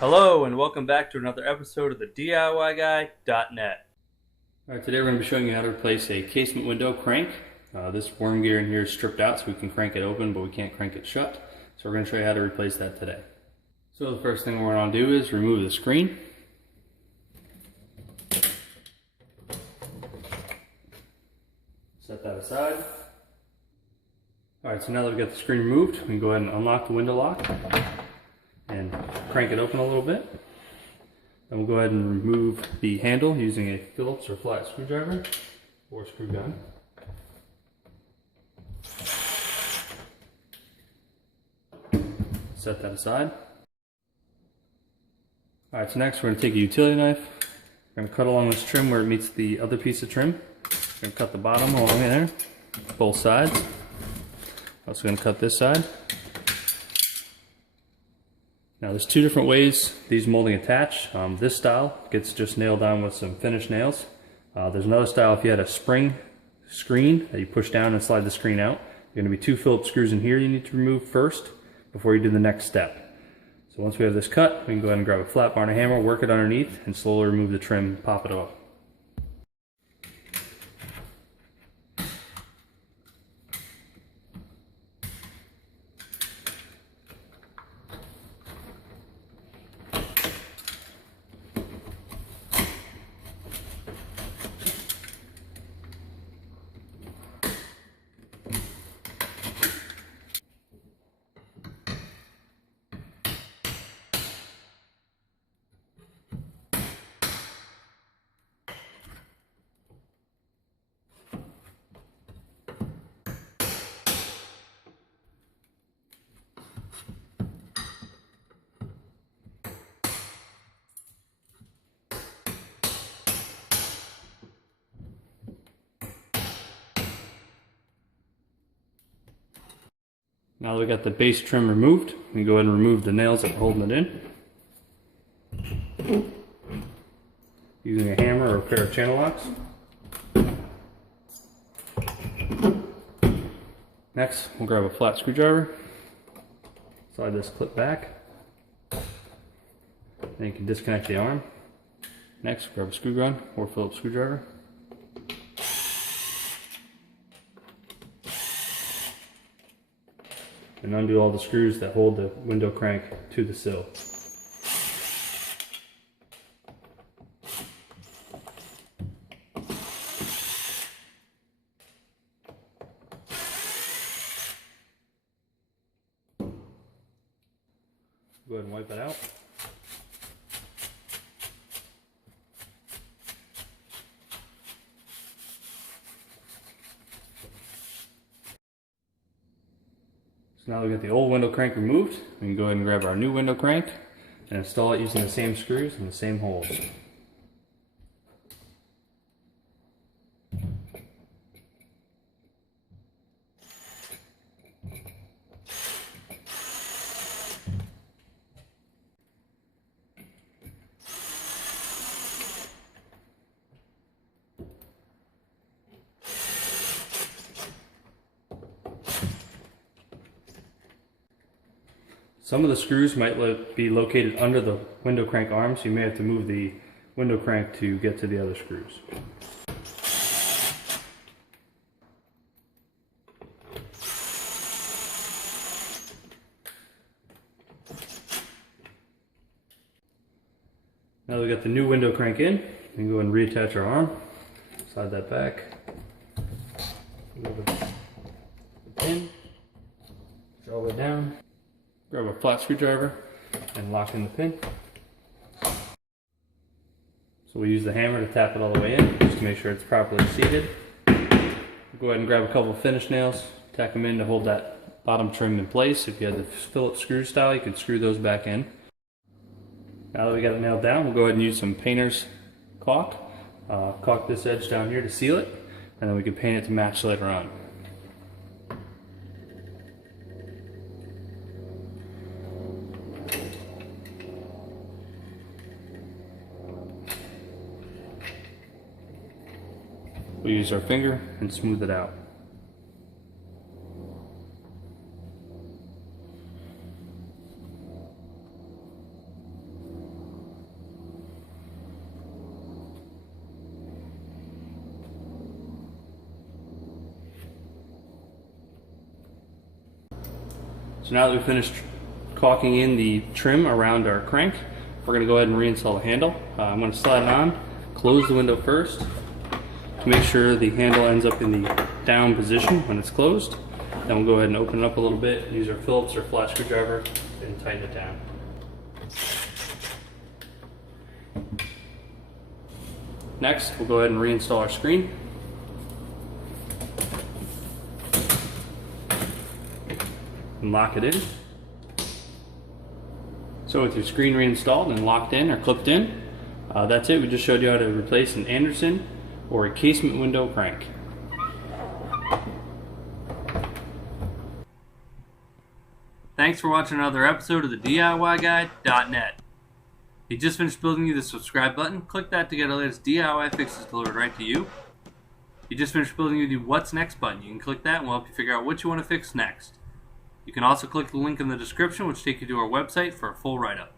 Hello and welcome back to another episode of the DIYGuy.net. Alright, today we're going to be showing you how to replace a casement window crank. This worm gear in here is stripped out so we can crank it open, but we can't crank it shut. So we're going to show you how to replace that today. So the first thing we're going to do is remove the screen. Set that aside. Alright, so now that we've got the screen removed, we can go ahead and unlock the window lock and crank it open a little bit. Then we'll go ahead and remove the handle using a Phillips or flat screwdriver or screw gun. Set that aside. Alright, so next we're going to take a utility knife. We're going to cut along this trim where it meets the other piece of trim. We're going to cut the bottom along there, both sides. Also going to cut this side. Now there's two different ways these molding attach. This style gets just nailed down with some finish nails. There's another style if you had a spring screen that you push down and slide the screen out. There are going to be two Phillips screws in here you need to remove first before you do the next step. So once we have this cut, we can go ahead and grab a flat bar and a hammer, work it underneath, and slowly remove the trim and pop it off. Now that we got the base trim removed, we can go ahead and remove the nails that are holding it in. Using a hammer or a pair of channel locks. Next, we'll grab a flat screwdriver. Slide this clip back. Then you can disconnect the arm. Next, grab a screw gun or Phillips screwdriver. And undo all the screws that hold the window crank to the sill. Go ahead and wipe it out. So now we've got the old window crank removed, we can go ahead and grab our new window crank and install it using the same screws and the same holes. Some of the screws might be located under the window crank arm, so you may have to move the window crank to get to the other screws. Now that we got the new window crank in, we can go ahead and reattach our arm. Slide that back. Move the pin. Push all the way down. Grab a flat screwdriver and lock in the pin. So we use the hammer to tap it all the way in, just to make sure it's properly seated. Go ahead and grab a couple of finish nails, tack them in to hold that bottom trim in place. If you had the Phillips screw style, you can screw those back in. Now that we got it nailed down, we'll go ahead and use some painter's caulk. Caulk this edge down here to seal it, and then we can paint it to match later on. We use our finger and smooth it out. So now that we've finished caulking in the trim around our crank, we're going to go ahead and reinstall the handle. I'm going to slide it on, close the window first to make sure the handle ends up in the down position when it's closed. Then we'll go ahead and open it up a little bit, use our Phillips or flat screwdriver, and tighten it down. Next, we'll go ahead and reinstall our screen. And lock it in. So with your screen reinstalled and locked in or clipped in, that's it. We just showed you how to replace an Andersen or a casement window crank. Thanks for watching another episode of the DIYGuide.net. If you just finished building you the subscribe button, click that to get the latest DIY fixes delivered right to you. If you just finished building you the what's next button, you can click that and we'll help you figure out what you want to fix next. You can also click the link in the description which takes you to our website for a full write-up.